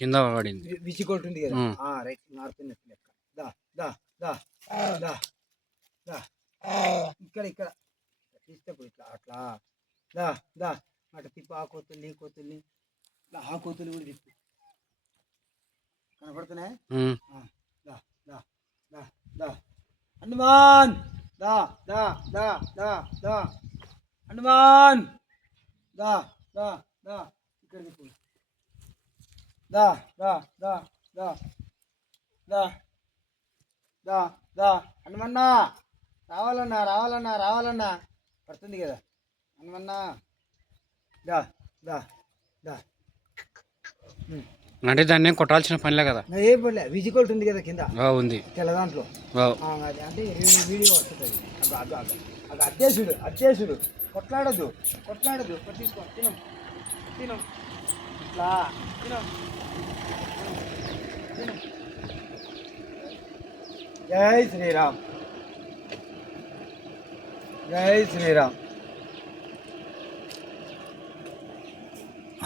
కింద పడింది. విసికొట్టుంది కదా. రైట్ మారుతున్నట్టు లెక్క. దా దా దా దా దా ఇక్కడ ఇక్కడ తీస్తే ఇట్లా అట్లా దా దా అటు తిప్పు. ఆ కోతుల్ని ఈ కోతుల్ని ఆ కోతులు కూడా తిప్పు. కనపడుతున్నాయి. దా దా దా దా హనుమాన్ దా దా దా దా దా హనుమాన్ దా దా దా ఇక్కడ తిప్పు. దా దా దా దా దా దా దా హనుమన్నా రావాలన్నా రావాలన్నా రావాలన్నా పడుతుంది కదా హనుమన్నా. దా దా దా అంటే దాన్ని కొట్టాల్సిన పనిలే కదా. ఏ పడలే విజికోల్ట్ ఉంది కదా కింద ఉంది తెల్ల దాంట్లో. అది అంటే వీడియో వస్తుంది. అది అధ్యక్షుడు అధ్యక్షుడు కొట్లాడద్దు కొట్లాడద్దు. తీసుకో తినం తినం ఇట్లా తినం తినం. జై శ్రీరామ్ జై శ్రీరామ్.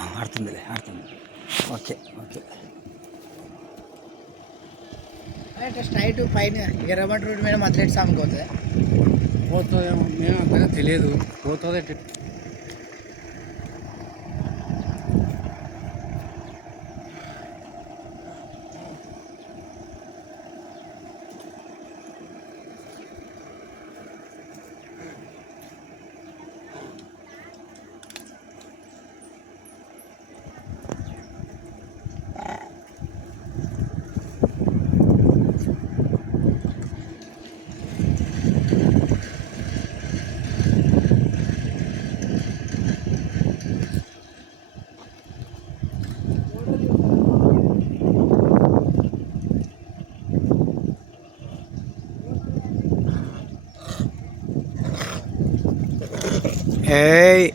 ఆడుతుందిలే ఆడుతుంది. Okay okay. అంటే స్ట్రైట్ పైన ఎర్రమట్టి రోడ్డు మీద మద్రెడ్డి సామికి పోతుంది. పోతుందేమో మేము అంతగా తెలియదు. పోతుంది. Hey.